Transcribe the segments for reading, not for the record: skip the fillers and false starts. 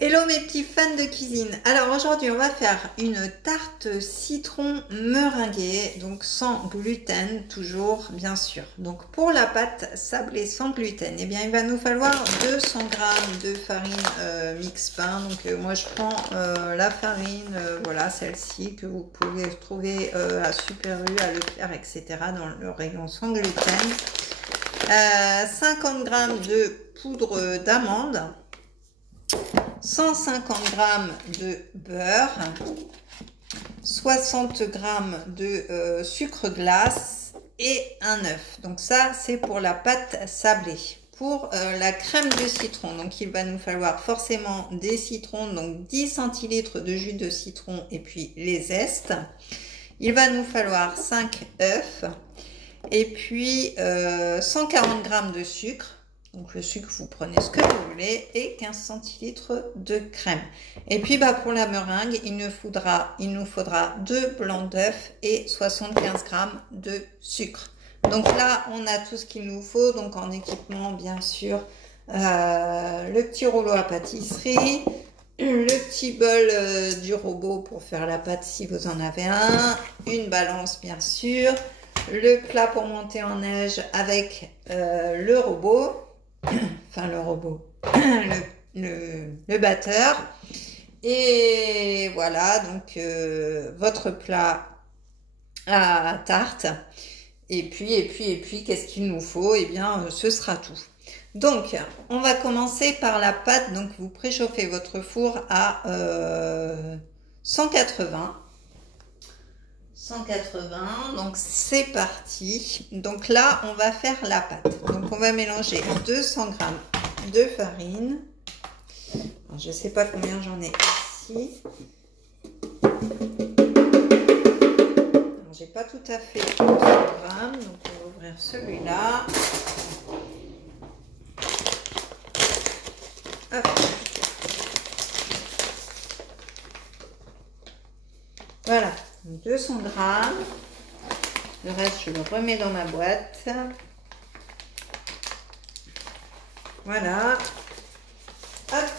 Hello mes petits fans de cuisine. Alors aujourd'hui on va faire une tarte citron meringuée, donc sans gluten toujours bien sûr. Donc pour la pâte sablée sans gluten, eh bien il va nous falloir 200 g de farine mix pain. Donc moi je prends la farine, voilà celle-ci que vous pouvez trouver à Super U, à Leclerc, etc. dans le rayon sans gluten. 50 g de poudre d'amande. 150 g de beurre, 60 g de sucre glace et un œuf. Donc ça, c'est pour la pâte sablée. Pour la crème de citron, donc il va nous falloir forcément des citrons, donc 10 centilitres de jus de citron et puis les zestes. Il va nous falloir 5 œufs et puis 140 g de sucre. Donc le sucre, vous prenez ce que vous voulez et 15 centilitres de crème. Et puis pour la meringue, il nous faudra 2 blancs d'œufs et 75 g de sucre. Donc là, on a tout ce qu'il nous faut. Donc en équipement, bien sûr, le petit rouleau à pâtisserie, le petit bol du robot pour faire la pâte si vous en avez un, une balance bien sûr, le plat pour monter en neige avec le robot. Enfin le robot, le batteur, et voilà donc votre plat à tarte, et puis qu'est-ce qu'il nous faut? Eh bien ce sera tout. Donc on va commencer par la pâte. Donc vous préchauffez votre four à 180, donc c'est parti. Donc là on va faire la pâte. Donc on va mélanger 200 g de farine. Alors, je sais pas combien j'en ai ici. J'ai pas tout à fait 200 g, donc on va ouvrir celui-là. Voilà, 200 g. Le reste, je le remets dans ma boîte. Voilà. Hop.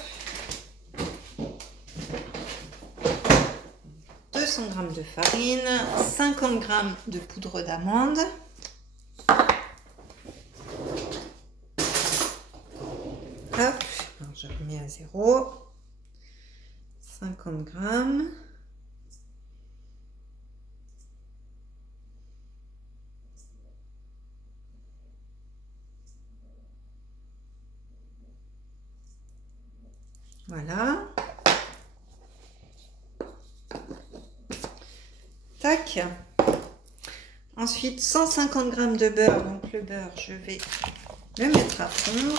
200 g de farine, 50 g de poudre d'amande. Hop. Alors, je remets à 0. 50 g. Voilà. Tac. Ensuite, 150 g de beurre. Donc le beurre, je vais le mettre à fond.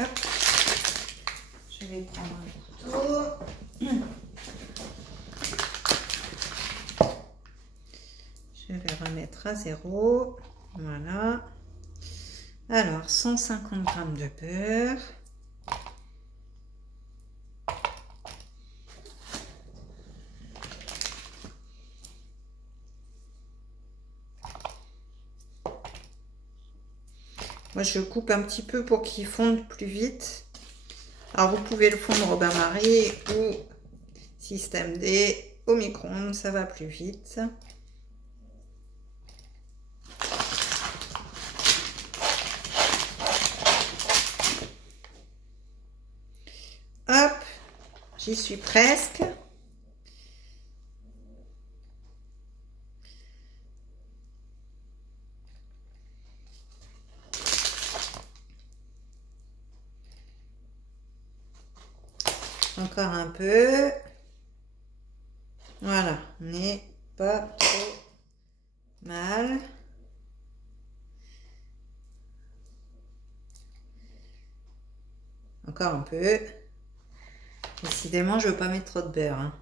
Hop. Je vais prendre un couteau. Je vais remettre à 0. Voilà. Alors, 150 g de beurre. Moi, je coupe un petit peu pour qu'il fonde plus vite. Alors, vous pouvez le fondre au bain-marie ou système D au micro-ondes, ça va plus vite. Hop, j'y suis presque. Encore un peu. Voilà, on n'est pas trop mal. Encore un peu. Décidément, je ne veux pas mettre trop de beurre. Hein.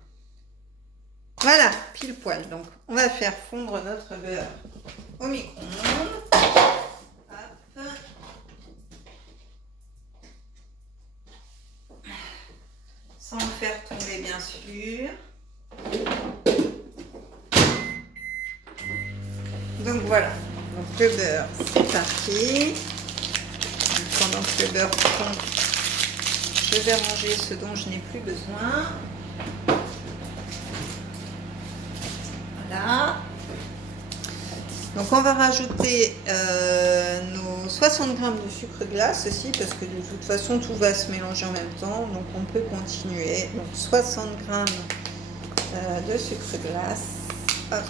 Voilà, pile poil. Donc, on va faire fondre notre beurre au micro-ondes. Sans le faire tomber, bien sûr. Donc, voilà. Donc, le beurre, c'est parti. pendant que le beurre fond, je vais ranger ce dont je n'ai plus besoin. Voilà. Donc on va rajouter nos 60 g de sucre glace aussi, parce que de toute façon tout va se mélanger en même temps, donc on peut continuer. Donc 60 g de sucre glace. Hop.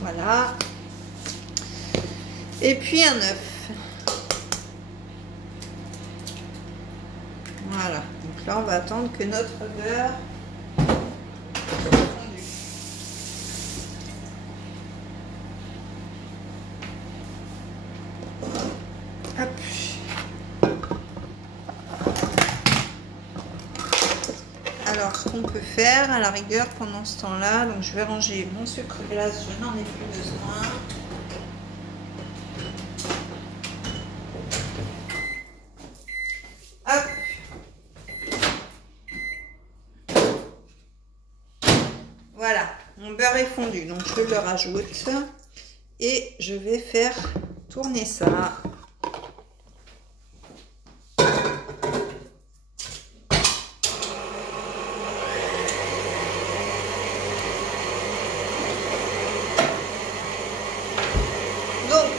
Voilà. Et puis un œuf. Voilà. Donc là on va attendre que notre beurre soit fondu. Hop. Alors, ce qu'on peut faire, à la rigueur, pendant ce temps-là, donc je vais ranger mon sucre glace, je n'en ai plus besoin. Hop. Voilà, mon beurre est fondu, donc je le rajoute et je vais faire tourner ça.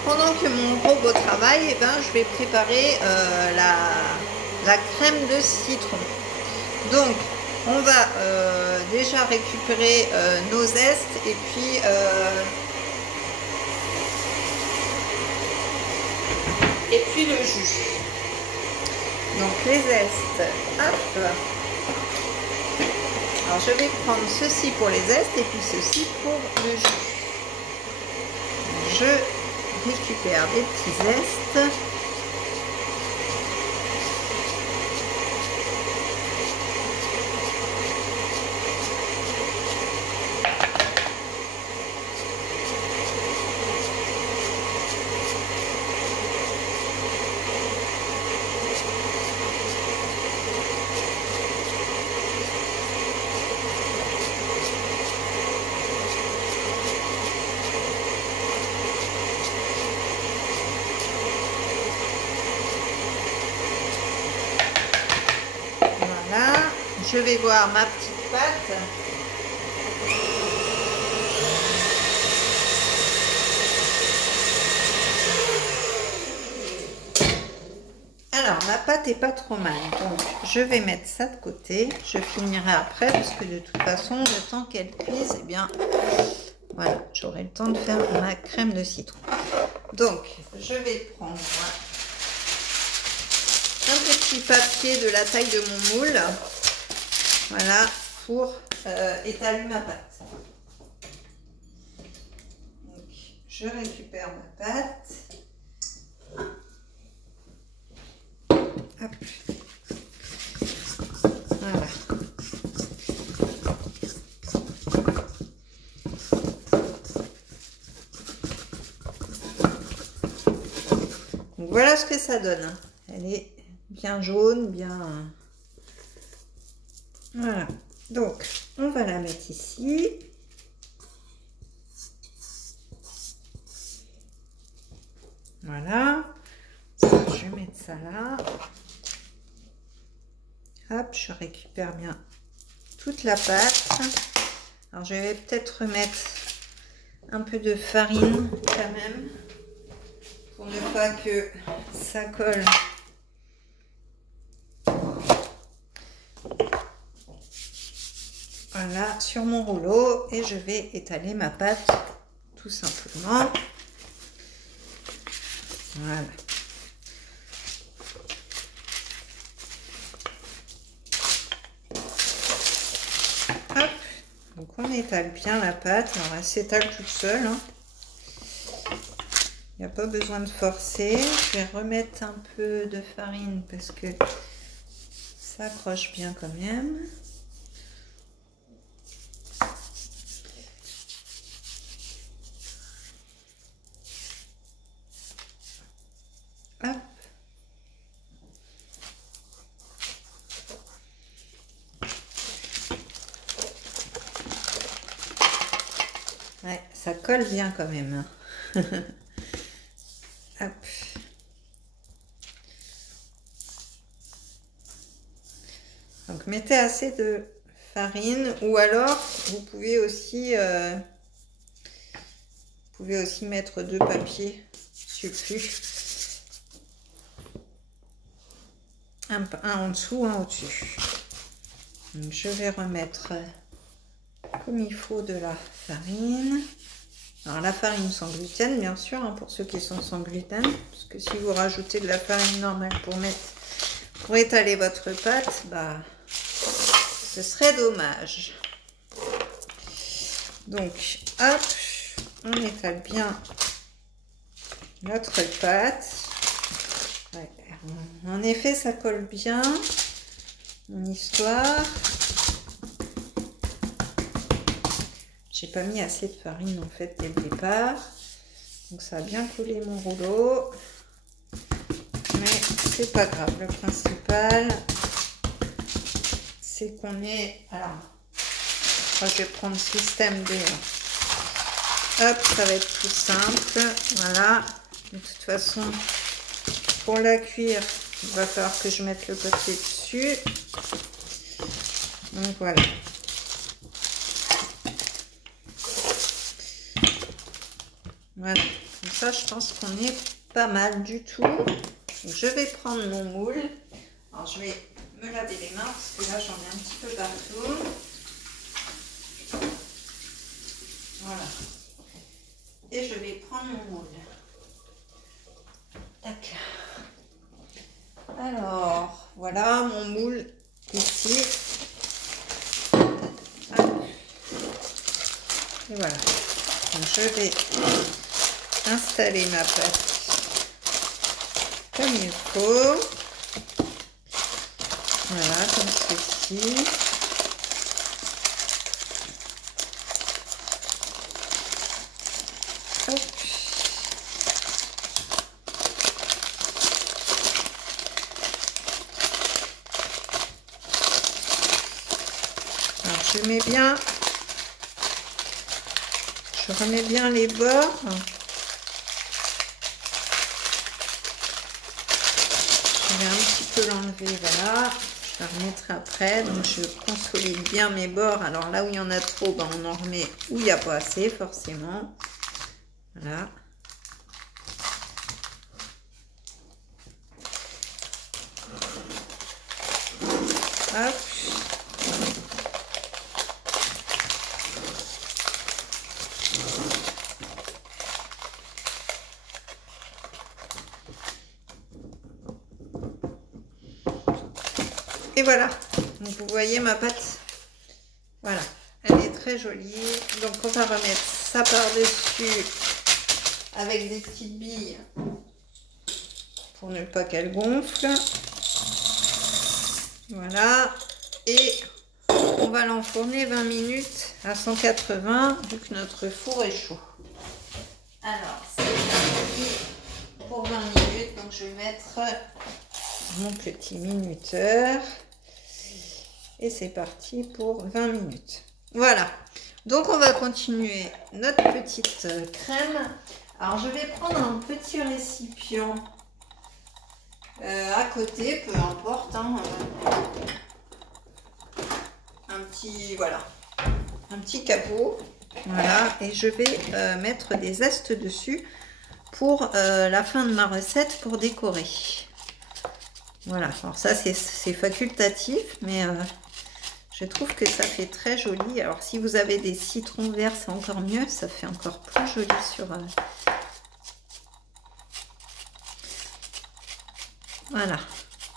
Pendant que mon robot travaille, eh ben, je vais préparer la crème de citron. Donc, on va déjà récupérer nos zestes et puis le jus. Donc, les zestes, hop. Alors, je vais prendre ceci pour les zestes et puis ceci pour le jus. Je récupère des petits zestes. Je vais voir ma petite pâte. Alors, ma pâte est pas trop mal. Donc, je vais mettre ça de côté. Je finirai après parce que de toute façon, le temps qu'elle cuise, eh bien, voilà, j'aurai le temps de faire ma crème de citron. Donc, je vais prendre un petit papier de la taille de mon moule. Voilà, pour étaler ma pâte. Donc, je récupère ma pâte. Hop. Voilà. Donc, voilà ce que ça donne. Elle est bien jaune, bien... Voilà, donc on va la mettre ici. Voilà, je vais mettre ça là. Hop, je récupère bien toute la pâte. Alors je vais peut-être remettre un peu de farine quand même, pour ne pas que ça colle. Voilà, sur mon rouleau, et je vais étaler ma pâte tout simplement. Voilà. Hop. Donc on étale bien la pâte. Alors elle s'étale toute seule, hein. Il n'y a pas besoin de forcer. Je vais remettre un peu de farine parce que ça accroche bien quand même. Hop. Ouais, ça colle bien quand même. Hop. Donc mettez assez de farine, ou alors vous pouvez aussi mettre 2 papiers sulfus. Un en dessous, un au-dessus. Donc je vais remettre comme il faut de la farine. Alors la farine sans gluten, bien sûr, hein, pour ceux qui sont sans gluten, parce que si vous rajoutez de la farine normale pour étaler votre pâte, bah ce serait dommage. Donc hop, on étale bien notre pâte. Ouais, en effet, ça colle bien. Mon histoire. J'ai pas mis assez de farine en fait dès le départ. Donc ça a bien collé mon rouleau. Mais c'est pas grave. Le principal, c'est qu'on est... Alors, moi, je vais prendre système D. Hop, ça va être tout simple. Voilà. De toute façon, pour la cuire, il va falloir que je mette le papier dessus. Donc voilà. Voilà. Comme ça, je pense qu'on est pas mal du tout. Donc, je vais prendre mon moule. Alors, je vais me laver les mains parce que là, j'en ai un petit peu partout. Voilà. Et je vais prendre mon moule. Tac. Alors, voilà mon moule ici. Et voilà. Donc, je vais installer ma pâte comme il faut. Voilà, comme ceci. Hop. Alors, je remets bien les bords. Je vais un petit peu l'enlever, voilà. Je la remettrai après. Donc je consolide bien mes bords. Alors là où il y en a trop, ben on en remet où il n'y a pas assez, forcément. Voilà. Hop. Et voilà, donc vous voyez ma pâte, voilà, elle est très jolie. Donc on va remettre ça par-dessus avec des petites billes pour ne pas qu'elle gonfle. Voilà, et on va l'enfourner 20 minutes à 180 vu que notre four est chaud. Alors c'est parti pour 20 minutes, donc je vais mettre mon petit minuteur. Et c'est parti pour 20 minutes. Voilà. Donc, on va continuer notre petite crème. Alors, je vais prendre un petit récipient à côté, peu importe. Hein, voilà. Un petit capot. Voilà. Et je vais mettre des zestes dessus pour la fin de ma recette pour décorer. Voilà. Alors, ça, c'est facultatif, mais... je trouve que ça fait très joli. Alors, si vous avez des citrons verts, c'est encore mieux. Ça fait encore plus joli sur... Voilà.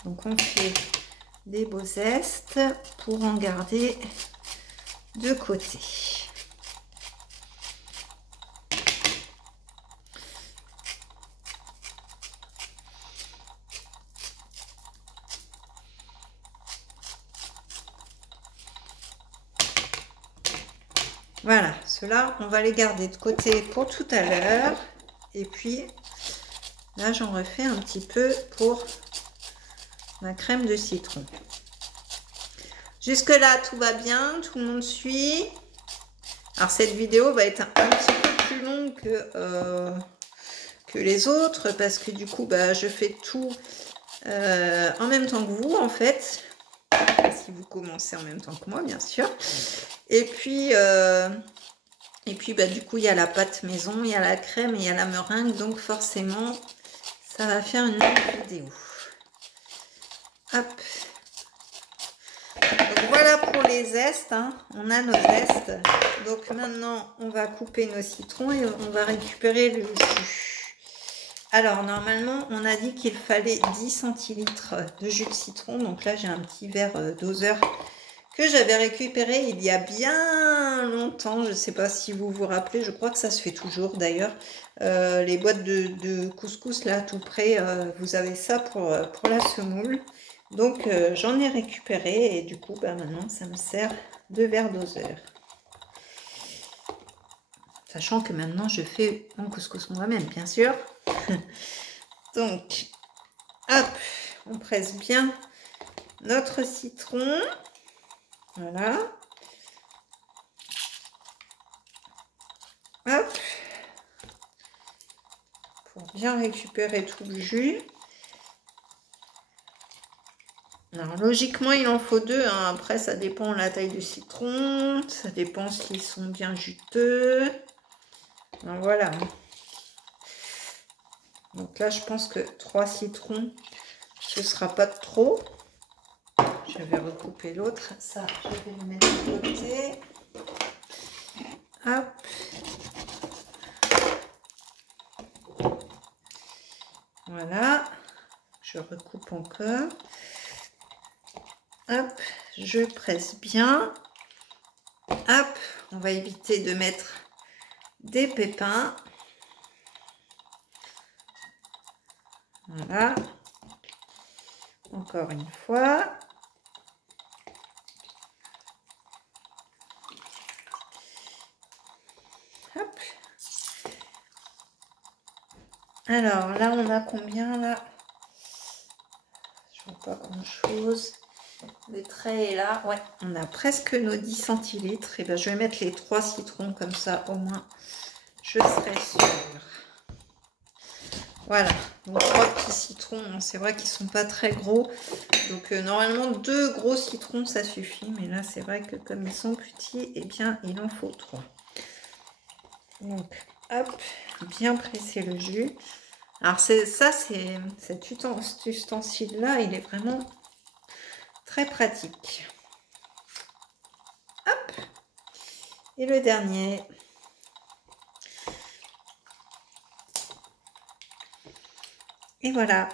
Donc, on fait des beaux zestes pour en garder de côté. Voilà, ceux-là, on va les garder de côté pour tout à l'heure. Et puis, là, j'en refais un petit peu pour ma crème de citron. Jusque-là, tout va bien, tout le monde suit. Alors, cette vidéo va être un petit peu plus long que les autres parce que du coup, bah, je fais tout en même temps que vous, en fait. Si vous commencez en même temps que moi, bien sûr. Et puis bah, du coup, il y a la pâte maison, il y a la crème et il y a la meringue. Donc, forcément, ça va faire une longue vidéo. Hop. Donc, voilà pour les zestes. Hein. On a nos zestes. Donc, maintenant, on va couper nos citrons et on va récupérer le jus. Alors, normalement, on a dit qu'il fallait 10 centilitres de jus de citron. Donc là, j'ai un petit verre doseur que j'avais récupéré il y a bien longtemps. Je ne sais pas si vous vous rappelez, je crois que ça se fait toujours d'ailleurs. Les boîtes de couscous là tout près, vous avez ça pour la semoule. Donc j'en ai récupéré et du coup bah, maintenant ça me sert de verre doseur. Sachant que maintenant je fais mon couscous moi-même bien sûr. Donc hop, on presse bien notre citron. Voilà. Hop. Pour bien récupérer tout le jus. Alors logiquement il en faut deux. Hein. Après ça dépend de la taille du citron. Ça dépend s'ils sont bien juteux. Donc, voilà. Donc là je pense que 3 citrons ce sera pas de trop. Je vais recouper l'autre. Ça je vais le mettre de côté. Hop. Voilà. Je recoupe encore. Hop. Je presse bien. Hop. On va éviter de mettre des pépins. Voilà. Encore une fois. Hop. Alors là, on a combien là? Je vois pas grand chose. Le trait est là. Ouais, on a presque nos 10 centilitres. Et ben, je vais mettre les 3 citrons comme ça, au moins, je serai sûre. Voilà, donc 3 petits citrons. C'est vrai qu'ils sont pas très gros. Donc normalement, 2 gros citrons, ça suffit. Mais là, c'est vrai que comme ils sont petits, eh bien, il en faut 3. Donc, hop, bien presser le jus. Alors, cet ustensile-là, il est vraiment très pratique. Hop. Et le dernier. Et voilà.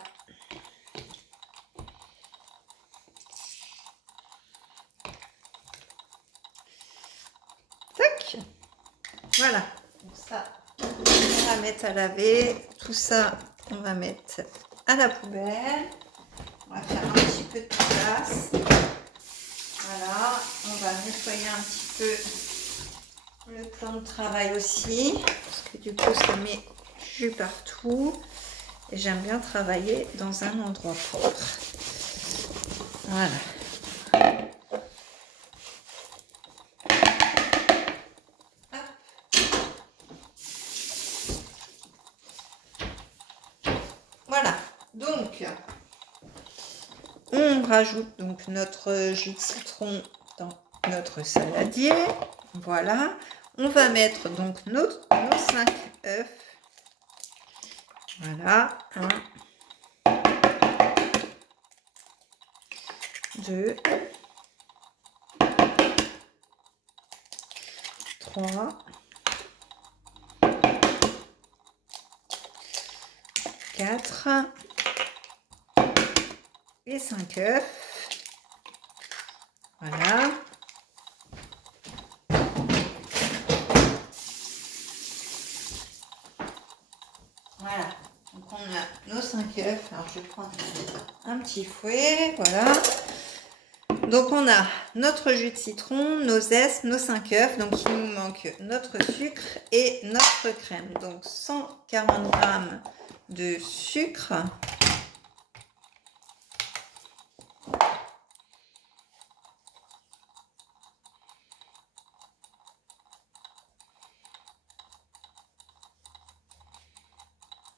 Tac. Voilà. Donc ça, on va mettre à laver. Tout ça, on va mettre à la poubelle. On va faire un petit peu de place. Voilà. On va nettoyer un petit peu le plan de travail aussi. Parce que du coup, ça met du jus partout. Et j'aime bien travailler dans un endroit propre. Voilà. Voilà. Donc, on rajoute donc notre jus de citron dans notre saladier. Voilà. On va mettre donc nos 5 œufs. Voilà. 1, 2, 3, 4 et 5 œufs. Voilà. Voilà. Donc on a nos 5 œufs. Alors je vais prendre un petit fouet. Voilà. Donc on a notre jus de citron, nos zestes, nos 5 œufs. Donc il nous manque notre sucre et notre crème. Donc 140 g de sucre.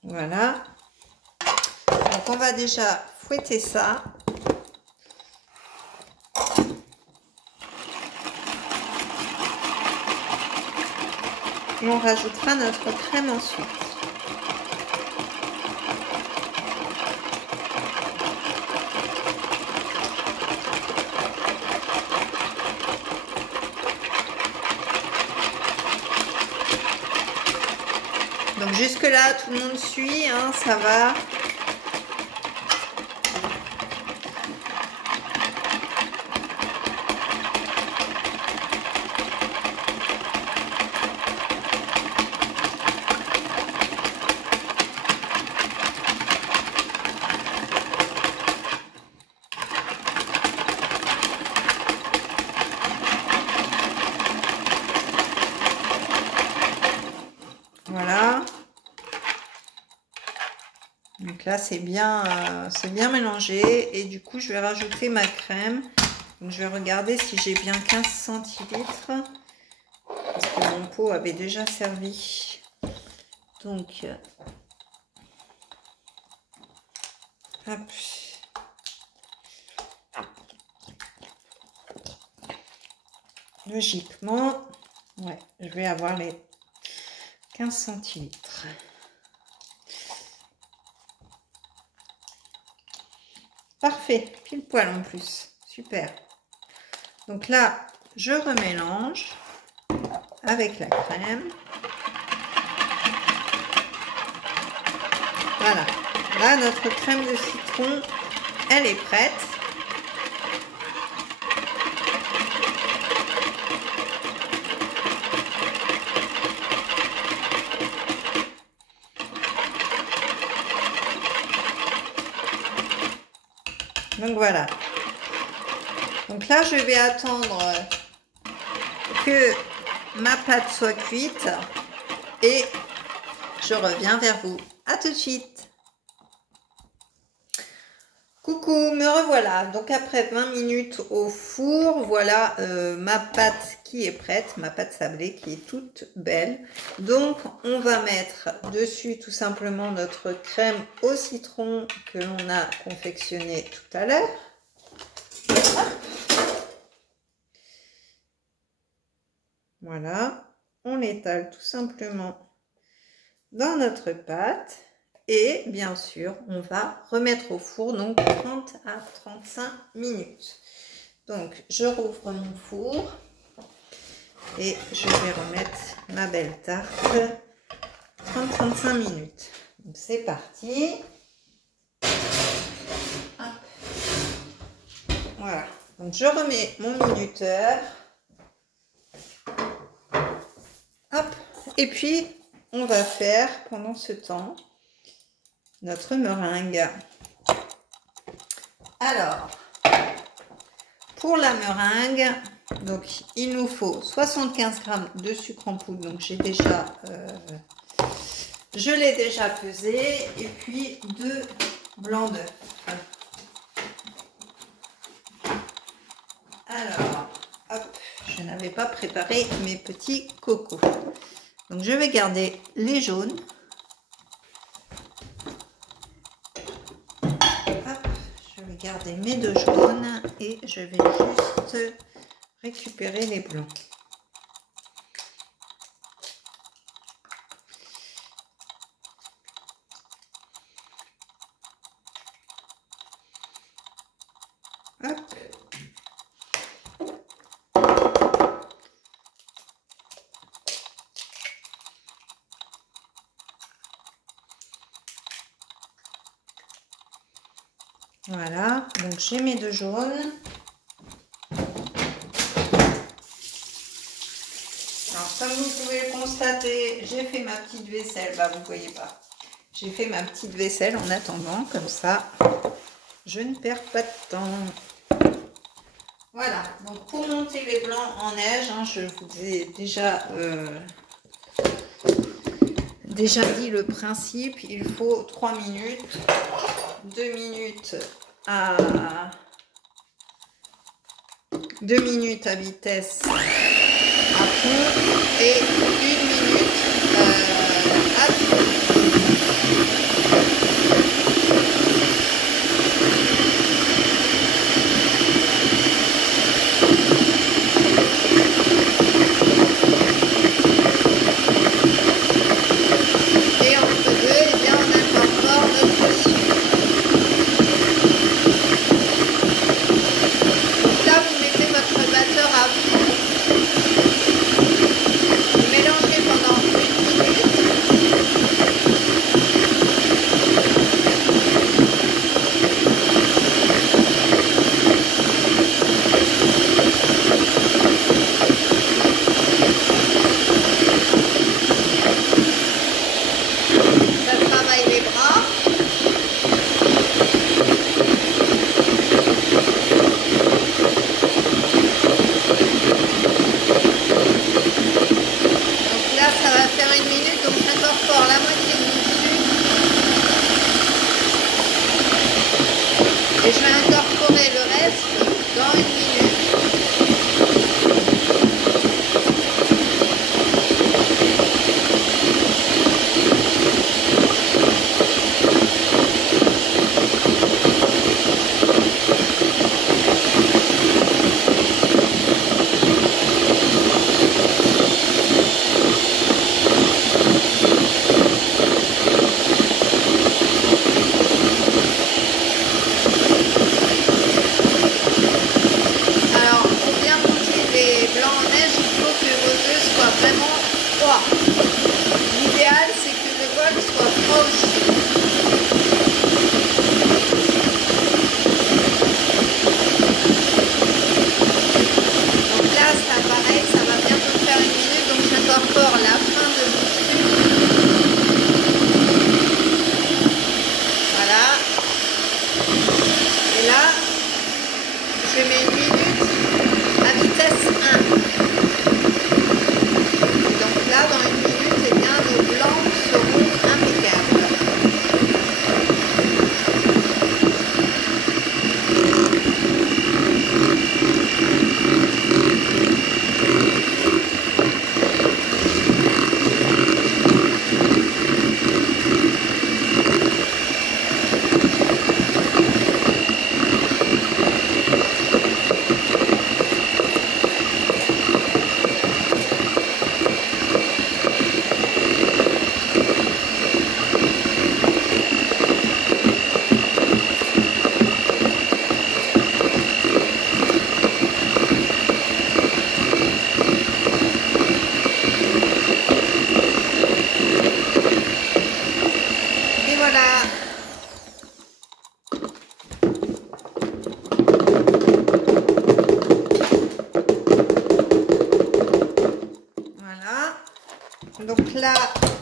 Voilà. Donc on va déjà fouetter ça. Et on rajoutera notre crème ensuite. Donc jusque là, tout le monde suit, hein, ça va. Voilà. Donc là, c'est bien mélangé. Et du coup, je vais rajouter ma crème. Donc, je vais regarder si j'ai bien 15 centilitres. Parce que mon pot avait déjà servi. Donc, hop. Logiquement, ouais, je vais avoir les 15 centilitres. Parfait, pile poil en plus. Super. Donc là, je remélange avec la crème. Voilà. Là, notre crème de citron, elle est prête. Donc voilà. Donc là, je vais attendre que ma pâte soit cuite et je reviens vers vous. À tout de suite. Coucou, me revoilà. Donc après 20 minutes au four, voilà ma pâte qui est prête, ma pâte sablée qui est toute belle. Donc on va mettre dessus tout simplement notre crème au citron que l'on a confectionnée tout à l'heure. Voilà, on l'étale tout simplement dans notre pâte. Et bien sûr, on va remettre au four, donc 30 à 35 minutes. Donc, je rouvre mon four et je vais remettre ma belle tarte 30-35 minutes. Donc, c'est parti. Hop. Voilà. Donc, je remets mon minuteur. Hop. Et puis, on va faire pendant ce temps notre meringue. Alors, pour la meringue, donc il nous faut 75 g de sucre en poudre. Donc j'ai déjà, je l'ai déjà pesé, et puis 2 blancs d'œufs. Alors, hop, je n'avais pas préparé mes petits cocos. Donc je vais garder les jaunes. Garder mes 2 jaunes et je vais juste récupérer les blancs. Hop. Voilà, donc j'ai mes 2 jaunes. Alors comme vous pouvez le constater, j'ai fait ma petite vaisselle. Bah vous voyez pas. J'ai fait ma petite vaisselle en attendant, comme ça, je ne perds pas de temps. Voilà, donc pour monter les blancs en neige, hein, je vous ai déjà dit le principe. Il faut 3 minutes, 2 minutes à 2 minutes à vitesse à fond et 1 minute à fond.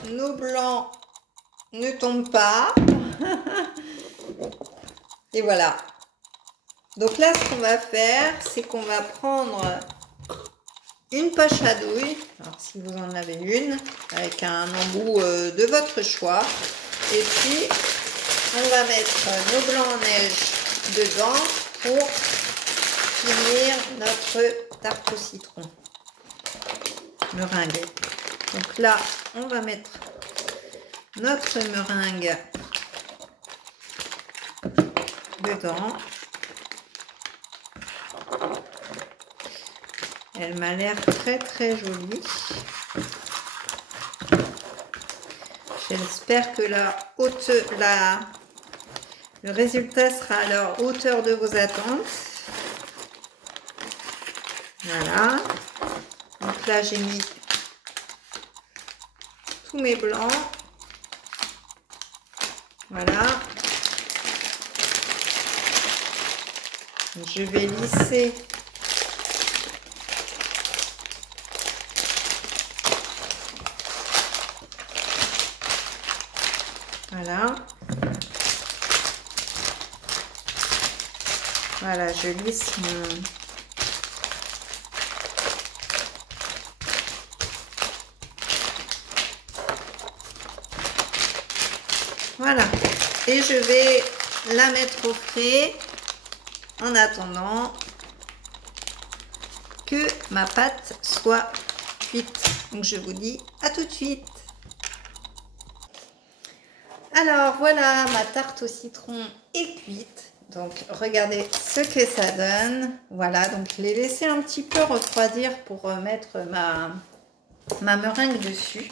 nos blancs ne tombent pas. Et voilà. Donc là, ce qu'on va faire, c'est qu'on va prendre une poche à douille. Alors, si vous en avez une, avec un embout de votre choix. Et puis, on va mettre nos blancs en neige dedans pour finir notre tarte au citron meringue. Donc là, on va mettre notre meringue dedans. Elle m'a l'air très très jolie. J'espère que le résultat sera à la hauteur de vos attentes. Voilà. Donc là, j'ai mis tous mes blancs. Voilà. Je vais lisser voilà. Voilà, je lisse mon... Voilà. Et je vais la mettre au frais en attendant que ma pâte soit cuite. Donc je vous dis à tout de suite. Alors voilà, ma tarte au citron est cuite. Donc regardez ce que ça donne. Voilà, donc je l'ai laissé un petit peu refroidir pour mettre ma meringue dessus.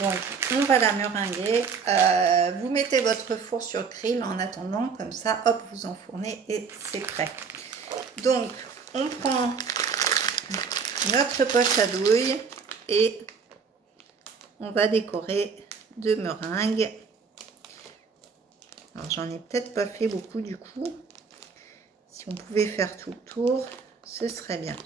Donc on va la meringuer. Vous mettez votre four sur grill en attendant, comme ça, hop, vous enfournez et c'est prêt. Donc on prend notre poche à douille et on va décorer de meringue. Alors j'en ai peut-être pas fait beaucoup du coup. Si on pouvait faire tout le tour, ce serait bien.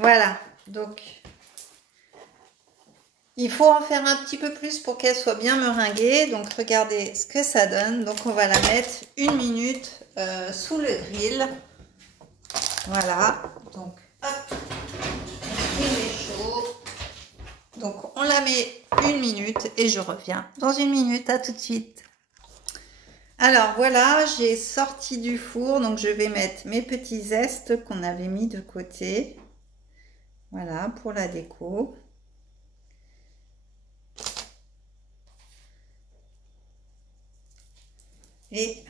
Voilà, donc il faut en faire un petit peu plus pour qu'elle soit bien meringuée. Donc regardez ce que ça donne. Donc on va la mettre 1 minute sous le grill. Voilà, donc hop, il est chaud. Donc on la met 1 minute et je reviens dans 1 minute. À tout de suite. Alors voilà, j'ai sorti du four, donc je vais mettre mes petits zestes qu'on avait mis de côté. Voilà, pour la déco. Et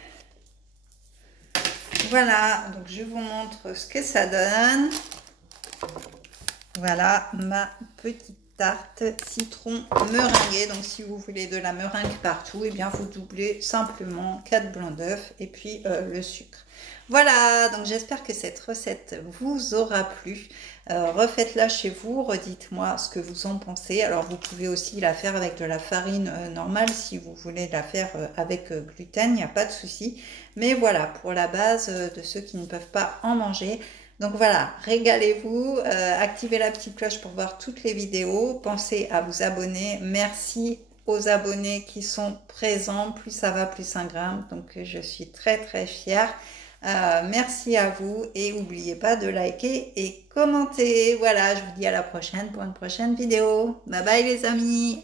voilà, donc je vous montre ce que ça donne. Voilà ma petite tarte citron meringuée. Donc si vous voulez de la meringue partout, et bien vous doublez simplement 4 blancs d'œufs et puis le sucre. Voilà, donc j'espère que cette recette vous aura plu. Refaites-la chez vous, redites-moi ce que vous en pensez. Alors vous pouvez aussi la faire avec de la farine normale si vous voulez la faire avec gluten, il n'y a pas de souci. Mais voilà, pour la base de ceux qui ne peuvent pas en manger. Donc voilà, régalez-vous, activez la petite cloche pour voir toutes les vidéos. Pensez à vous abonner. Merci aux abonnés qui sont présents. Plus ça va, plus ça grimpe. Donc je suis très très fière. Merci à vous et n'oubliez pas de liker et commenter. Voilà, je vous dis à la prochaine pour une prochaine vidéo. Bye bye les amis.